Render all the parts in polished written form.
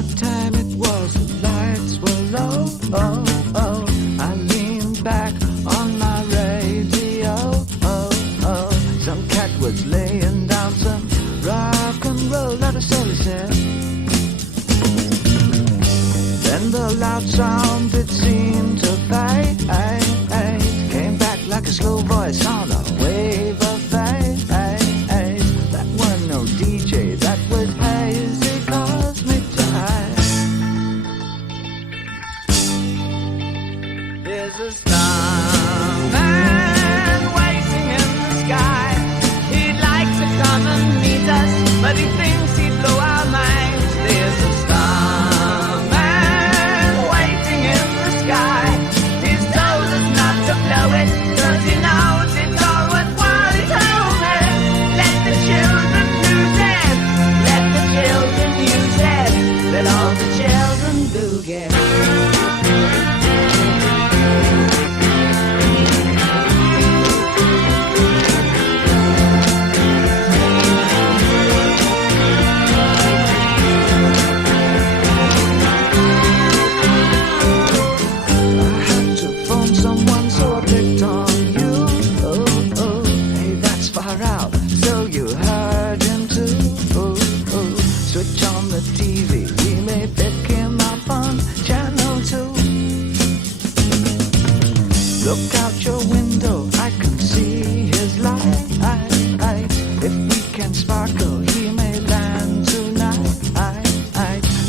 what time it was, the lights were low. Oh, oh. I leaned back on my radio. Oh, oh. Some cat was laying down some rock and roll, that is all he said. Then the loud sound, it seemed to fade. Came back like a slow voice on a wave of fate. That was no DJ, that was hazy cosmic time. There's a starman waiting in the sky. He'd like to come and meet us, but he thinks he'd blow our minds. There's a starman waiting in the sky. He's told us not to blow it, 'cause he knows it's all worthwhile. He told me, let the children use it, let the children use it, let all the children do get. Switch on the TV, we may pick him up on channel 2. Look out your window, I can see his light. If we can sparkle, he may land tonight.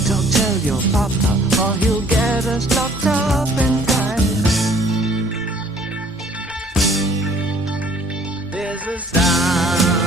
Don't tell your papa, or he'll get us locked up in time. There's a star